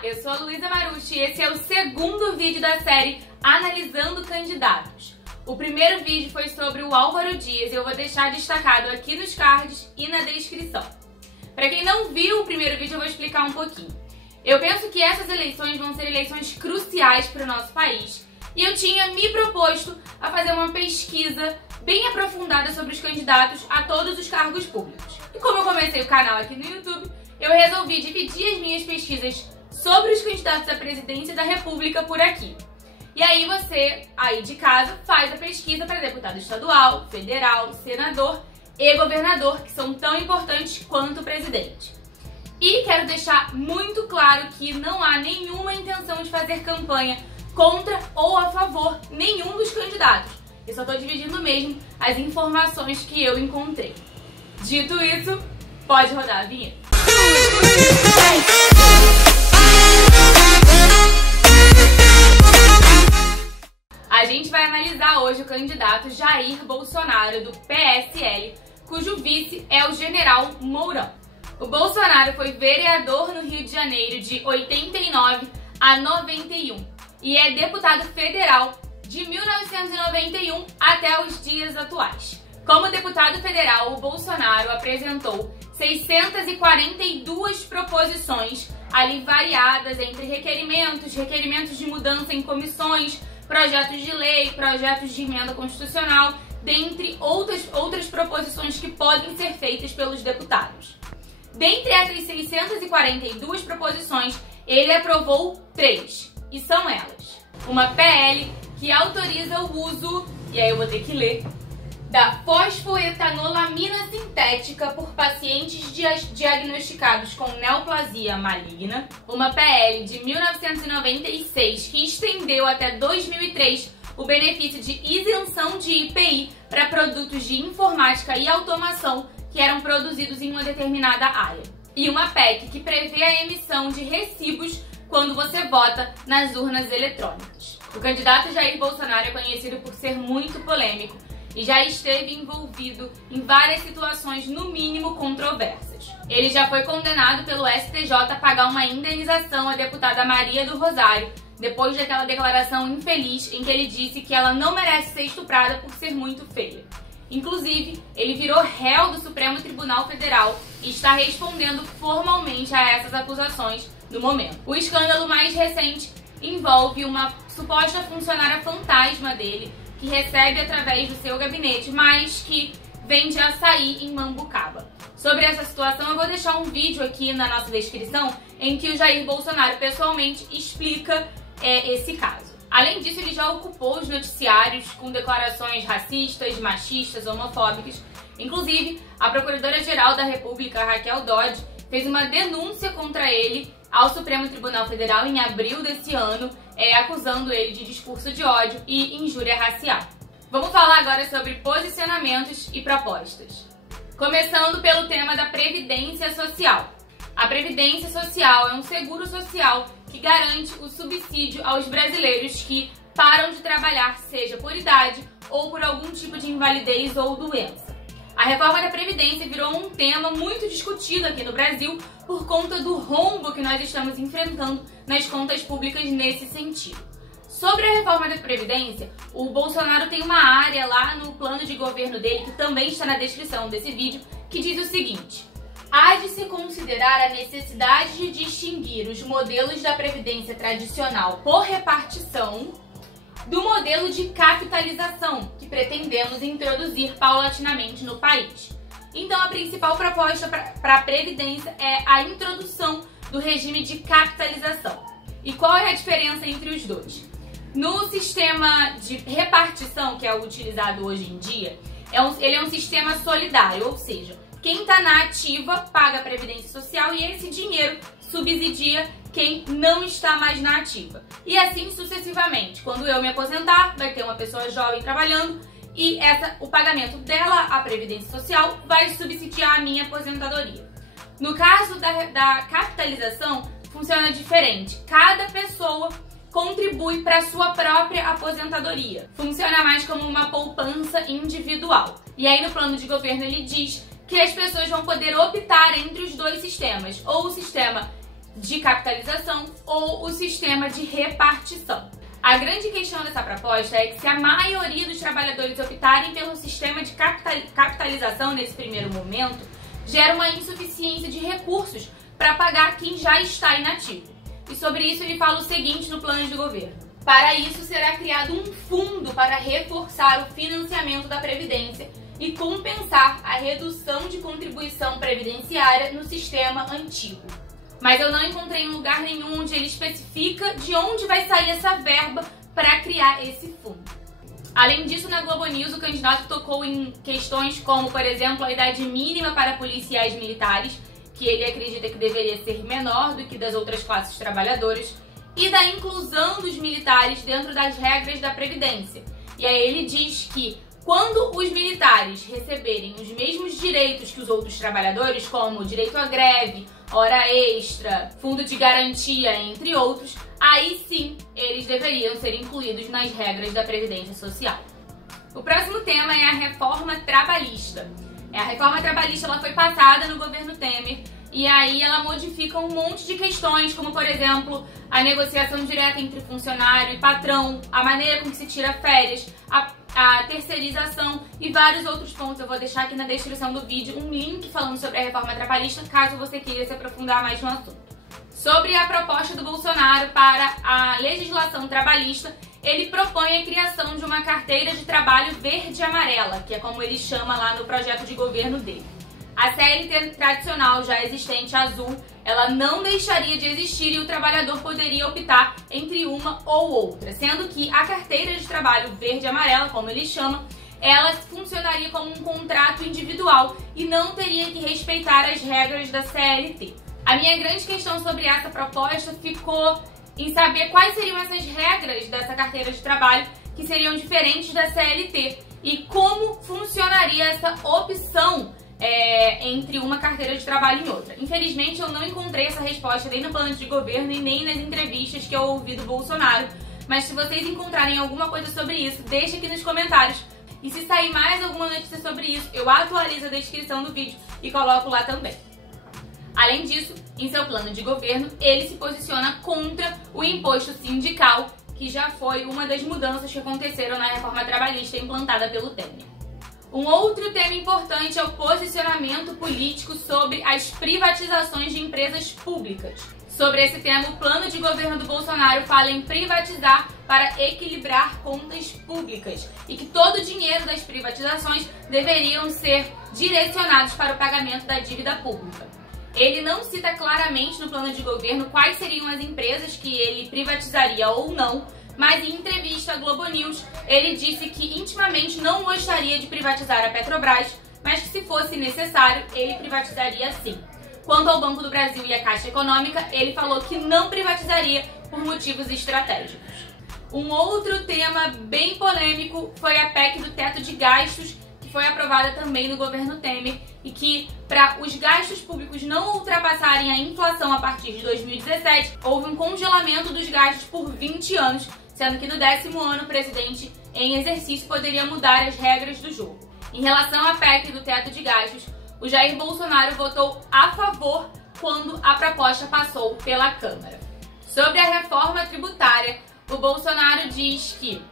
Olá, eu sou a Luísa Marucci e esse é o segundo vídeo da série Analisando Candidatos. O primeiro vídeo foi sobre o Álvaro Dias e eu vou deixar destacado aqui nos cards e na descrição. Para quem não viu o primeiro vídeo, eu vou explicar um pouquinho. Eu penso que essas eleições vão ser eleições cruciais para o nosso país e eu tinha me proposto a fazer uma pesquisa bem aprofundada sobre os candidatos a todos os cargos públicos. E como eu comecei o canal aqui no YouTube, eu resolvi dividir as minhas pesquisas sobre os candidatos à presidência da República por aqui. E aí você, aí de casa, faz a pesquisa para deputado estadual, federal, senador e governador, que são tão importantes quanto o presidente. E quero deixar muito claro que não há nenhuma intenção de fazer campanha contra ou a favor nenhum dos candidatos. Eu só estou dividindo mesmo as informações que eu encontrei. Dito isso, pode rodar a vinheta. A gente vai analisar hoje o candidato Jair Bolsonaro, do PSL, cujo vice é o general Mourão. O Bolsonaro foi vereador no Rio de Janeiro de 89 a 91 e é deputado federal de 1991 até os dias atuais. Como deputado federal, o Bolsonaro apresentou 642 proposições ali variadas entre requerimentos de mudança em comissões, projetos de lei, projetos de emenda constitucional, dentre outras proposições que podem ser feitas pelos deputados. Dentre essas 642 proposições, ele aprovou 3, e são elas: uma PL que autoriza o uso, e aí eu vou ter que ler, da fosfoetanolamina sintética por pacientes diagnosticados com neoplasia maligna, uma PL de 1996 que estendeu até 2003 o benefício de isenção de IPI para produtos de informática e automação que eram produzidos em uma determinada área, e uma PEC que prevê a emissão de recibos quando você vota nas urnas eletrônicas. O candidato Jair Bolsonaro é conhecido por ser muito polêmico e já esteve envolvido em várias situações, no mínimo, controversas. Ele já foi condenado pelo STJ a pagar uma indenização à deputada Maria do Rosário, depois daquela declaração infeliz em que ele disse que ela não merece ser estuprada por ser muito feia. Inclusive, ele virou réu do Supremo Tribunal Federal e está respondendo formalmente a essas acusações no momento. O escândalo mais recente envolve uma suposta funcionária fantasma dele, que recebe através do seu gabinete, mas que vende açaí em Mambucaba. Sobre essa situação, eu vou deixar um vídeo aqui na nossa descrição em que o Jair Bolsonaro pessoalmente explica esse caso. Além disso, ele já ocupou os noticiários com declarações racistas, machistas, homofóbicas. Inclusive, a Procuradora-Geral da República, Raquel Dodge, fez uma denúncia contra ele ao Supremo Tribunal Federal em abril desse ano, acusando ele de discurso de ódio e injúria racial. Vamos falar agora sobre posicionamentos e propostas. Começando pelo tema da Previdência Social. A Previdência Social é um seguro social que garante o subsídio aos brasileiros que param de trabalhar, seja por idade ou por algum tipo de invalidez ou doença. A reforma da Previdência virou um tema muito discutido aqui no Brasil por conta do rombo que nós estamos enfrentando nas contas públicas nesse sentido. Sobre a reforma da Previdência, o Bolsonaro tem uma área lá no plano de governo dele, que também está na descrição desse vídeo, que diz o seguinte: há de se considerar a necessidade de distinguir os modelos da Previdência tradicional por repartição do modelo de capitalização que pretendemos introduzir paulatinamente no país. Então, a principal proposta para a Previdência é a introdução do regime de capitalização. E qual é a diferença entre os dois? No sistema de repartição, que é o utilizado hoje em dia, ele é um sistema solidário, ou seja, quem está na ativa paga a Previdência Social e esse dinheiro subsidia quem não está mais na ativa. E assim sucessivamente. Quando eu me aposentar, vai ter uma pessoa jovem trabalhando e o pagamento dela, a Previdência Social, vai subsidiar a minha aposentadoria. No caso da capitalização, funciona diferente. Cada pessoa contribui para a sua própria aposentadoria. Funciona mais como uma poupança individual. E aí no plano de governo ele diz que as pessoas vão poder optar entre os dois sistemas, ou o sistema de capitalização ou o sistema de repartição. A grande questão dessa proposta é que se a maioria dos trabalhadores optarem pelo sistema de capitalização nesse primeiro momento, gera uma insuficiência de recursos para pagar quem já está inativo. E sobre isso ele fala o seguinte no plano de governo. Para isso será criado um fundo para reforçar o financiamento da Previdência e compensar a redução de contribuição previdenciária no sistema antigo. Mas eu não encontrei em lugar nenhum onde ele especifica de onde vai sair essa verba para criar esse fundo. Além disso, na Globo News, o candidato tocou em questões como, por exemplo, a idade mínima para policiais militares, que ele acredita que deveria ser menor do que das outras classes trabalhadoras, e da inclusão dos militares dentro das regras da Previdência. E aí ele diz que quando os militares receberem os mesmos direitos que os outros trabalhadores, como direito à greve, hora extra, fundo de garantia, entre outros, aí sim eles deveriam ser incluídos nas regras da Previdência Social. O próximo tema é a reforma trabalhista. A reforma trabalhista ela foi passada no governo Temer e aí ela modifica um monte de questões, como por exemplo, a negociação direta entre funcionário e patrão, a maneira com que se tira férias, a terceirização e vários outros pontos. Eu vou deixar aqui na descrição do vídeo um link falando sobre a reforma trabalhista, caso você queira se aprofundar mais no assunto. Sobre a proposta do Bolsonaro para a legislação trabalhista, ele propõe a criação de uma carteira de trabalho verde e amarela, que é como ele chama lá no projeto de governo dele. A CLT tradicional já existente azul, ela não deixaria de existir e o trabalhador poderia optar entre uma ou outra, sendo que a carteira de trabalho verde e amarela, como ele chama, ela funcionaria como um contrato individual e não teria que respeitar as regras da CLT. A minha grande questão sobre essa proposta ficou em saber quais seriam essas regras dessa carteira de trabalho que seriam diferentes da CLT e como funcionaria essa opção entre uma carteira de trabalho e outra. Infelizmente, eu não encontrei essa resposta nem no plano de governo e nem nas entrevistas que eu ouvi do Bolsonaro, mas se vocês encontrarem alguma coisa sobre isso, deixa aqui nos comentários. E se sair mais alguma notícia sobre isso, eu atualizo a descrição do vídeo e coloco lá também. Além disso, em seu plano de governo, ele se posiciona contra o imposto sindical, que já foi uma das mudanças que aconteceram na reforma trabalhista implantada pelo Temer. Um outro tema importante é o posicionamento político sobre as privatizações de empresas públicas. Sobre esse tema, o plano de governo do Bolsonaro fala em privatizar para equilibrar contas públicas e que todo o dinheiro das privatizações deveriam ser direcionados para o pagamento da dívida pública. Ele não cita claramente no plano de governo quais seriam as empresas que ele privatizaria ou não, mas em entrevista à Globo News, ele disse que intimamente não gostaria de privatizar a Petrobras, mas que se fosse necessário, ele privatizaria sim. Quanto ao Banco do Brasil e a Caixa Econômica, ele falou que não privatizaria por motivos estratégicos. Um outro tema bem polêmico foi a PEC do teto de gastos, que foi aprovada também no governo Temer, e que, para os gastos públicos não ultrapassarem a inflação a partir de 2017, houve um congelamento dos gastos por 20 anos, sendo que no 10º ano o presidente em exercício poderia mudar as regras do jogo. Em relação à PEC do teto de gastos, o Jair Bolsonaro votou a favor quando a proposta passou pela Câmara. Sobre a reforma tributária, o Bolsonaro diz que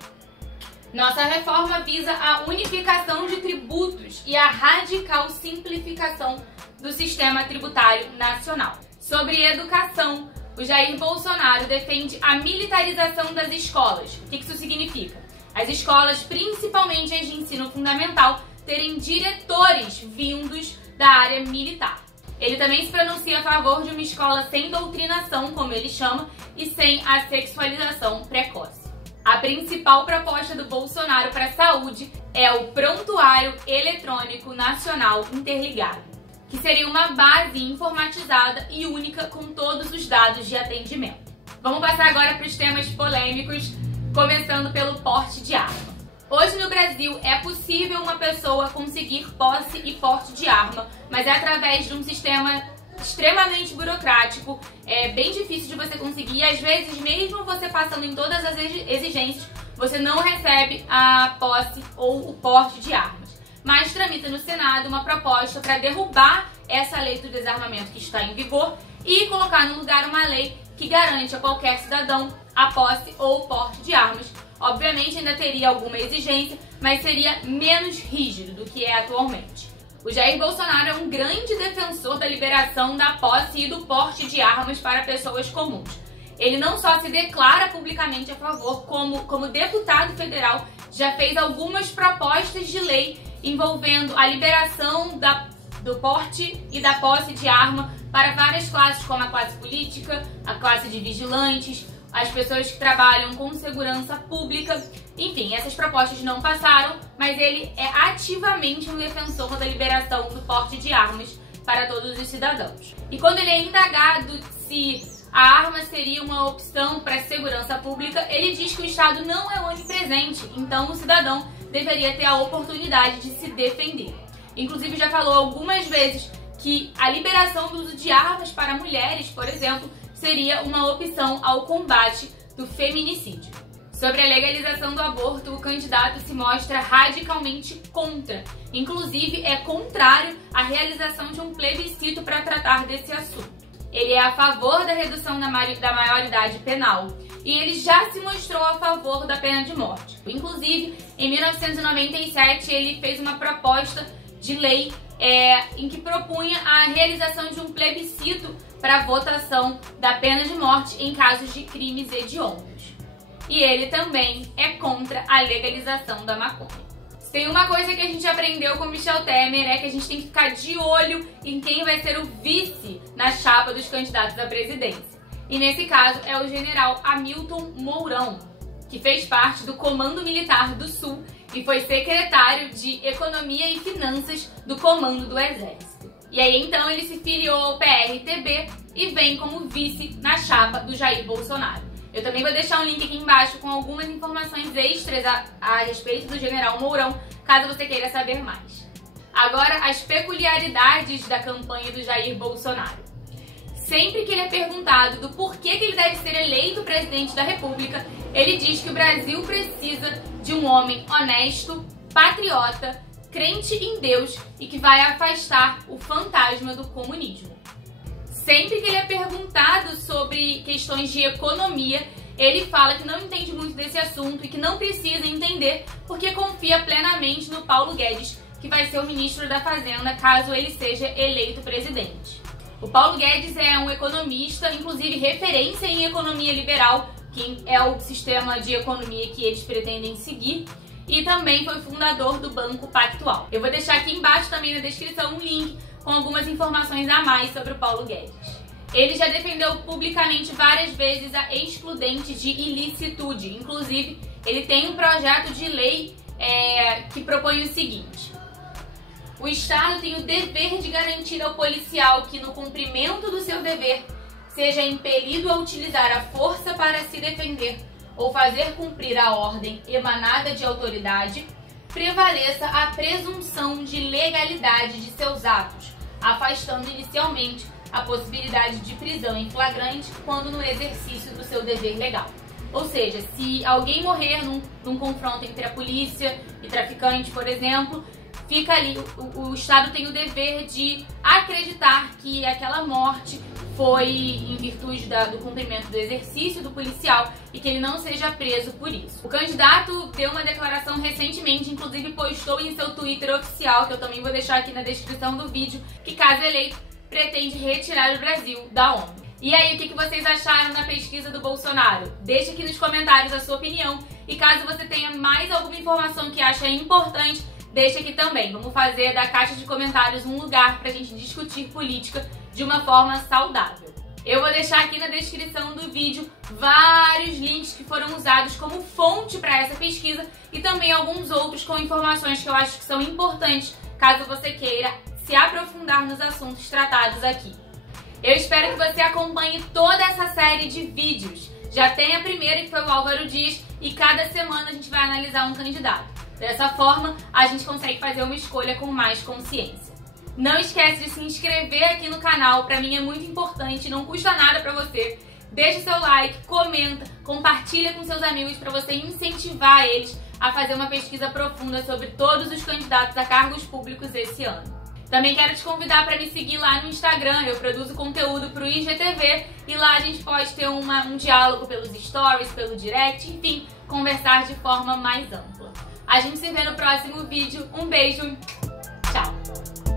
nossa reforma visa a unificação de tributos e a radical simplificação do sistema tributário nacional. Sobre educação, o Jair Bolsonaro defende a militarização das escolas. O que isso significa? As escolas, principalmente as de ensino fundamental, terem diretores vindos da área militar. Ele também se pronuncia a favor de uma escola sem doutrinação, como ele chama, e sem a sexualização precoce. A principal proposta do Bolsonaro para a saúde é o Prontuário Eletrônico Nacional Interligado, que seria uma base informatizada e única com todos os dados de atendimento. Vamos passar agora para os temas polêmicos, começando pelo porte de arma. Hoje no Brasil é possível uma pessoa conseguir posse e porte de arma, mas é através de um sistema extremamente burocrático, é bem difícil de você conseguir e às vezes mesmo você passando em todas as exigências, você não recebe a posse ou o porte de armas. Mas tramita no Senado uma proposta para derrubar essa lei do desarmamento que está em vigor e colocar no lugar uma lei que garante a qualquer cidadão a posse ou porte de armas. Obviamente ainda teria alguma exigência, mas seria menos rígido do que é atualmente. O Jair Bolsonaro é um grande defensor da liberação da posse e do porte de armas para pessoas comuns. Ele não só se declara publicamente a favor, como deputado federal, já fez algumas propostas de lei envolvendo a liberação do porte e da posse de arma para várias classes, como a classe política, a classe de vigilantes, as pessoas que trabalham com segurança pública. Enfim, essas propostas não passaram, mas ele é ativamente um defensor da liberação do porte de armas para todos os cidadãos. E quando ele é indagado se a arma seria uma opção para a segurança pública, ele diz que o Estado não é onipresente, então o cidadão deveria ter a oportunidade de se defender. Inclusive já falou algumas vezes que a liberação do uso de armas para mulheres, por exemplo, seria uma opção ao combate do feminicídio. Sobre a legalização do aborto, o candidato se mostra radicalmente contra. Inclusive, é contrário à realização de um plebiscito para tratar desse assunto. Ele é a favor da redução da maioridade penal e ele já se mostrou a favor da pena de morte. Inclusive, em 1997, ele fez uma proposta de lei em que propunha a realização de um plebiscito para a votação da pena de morte em casos de crimes hediondos. E ele também é contra a legalização da maconha. Tem uma coisa que a gente aprendeu com Michel Temer, é que a gente tem que ficar de olho em quem vai ser o vice na chapa dos candidatos à presidência. E nesse caso é o general Hamilton Mourão, que fez parte do Comando Militar do Sul e foi secretário de Economia e Finanças do Comando do Exército. E aí então ele se filiou ao PRTB e vem como vice na chapa do Jair Bolsonaro. Eu também vou deixar um link aqui embaixo com algumas informações extras a respeito do general Mourão, caso você queira saber mais. Agora, as peculiaridades da campanha do Jair Bolsonaro. Sempre que ele é perguntado do porquê que ele deve ser eleito presidente da República, ele diz que o Brasil precisa de um homem honesto, patriota, crente em Deus e que vai afastar o fantasma do comunismo. Sempre que ele é perguntado sobre questões de economia, ele fala que não entende muito desse assunto e que não precisa entender porque confia plenamente no Paulo Guedes, que vai ser o ministro da Fazenda caso ele seja eleito presidente. O Paulo Guedes é um economista, inclusive referência em economia liberal, que é o sistema de economia que eles pretendem seguir, e também foi fundador do Banco Pactual. Eu vou deixar aqui embaixo também na descrição um link com algumas informações a mais sobre o Paulo Guedes. Ele já defendeu publicamente várias vezes a excludente de ilicitude. Inclusive, ele tem um projeto de lei que propõe o seguinte: o Estado tem o dever de garantir ao policial que, no cumprimento do seu dever, seja impelido a utilizar a força para se defender ou fazer cumprir a ordem emanada de autoridade, prevaleça a presunção de legalidade de seus atos, afastando inicialmente a possibilidade de prisão em flagrante quando no exercício do seu dever legal. Ou seja, se alguém morrer num confronto entre a polícia e traficante, por exemplo, fica ali, o Estado tem o dever de acreditar que aquela morte foi em virtude do cumprimento do exercício do policial e que ele não seja preso por isso. O candidato deu uma declaração recentemente, inclusive postou em seu Twitter oficial, que eu também vou deixar aqui na descrição do vídeo, que caso eleito, pretende retirar o Brasil da ONU. E aí, o que vocês acharam da pesquisa do Bolsonaro? Deixe aqui nos comentários a sua opinião e caso você tenha mais alguma informação que acha importante, deixe aqui também. Vamos fazer da caixa de comentários um lugar pra gente discutir política de uma forma saudável. Eu vou deixar aqui na descrição do vídeo vários links que foram usados como fonte para essa pesquisa e também alguns outros com informações que eu acho que são importantes caso você queira se aprofundar nos assuntos tratados aqui. Eu espero que você acompanhe toda essa série de vídeos. Já tem a primeira, que foi o Álvaro Dias, e cada semana a gente vai analisar um candidato. Dessa forma, a gente consegue fazer uma escolha com mais consciência. Não esquece de se inscrever aqui no canal, pra mim é muito importante, não custa nada pra você. Deixa seu like, comenta, compartilha com seus amigos pra você incentivar eles a fazer uma pesquisa profunda sobre todos os candidatos a cargos públicos esse ano. Também quero te convidar para me seguir lá no Instagram, eu produzo conteúdo pro IGTV e lá a gente pode ter um diálogo pelos stories, pelo direct, enfim, conversar de forma mais ampla. A gente se vê no próximo vídeo, um beijo, tchau!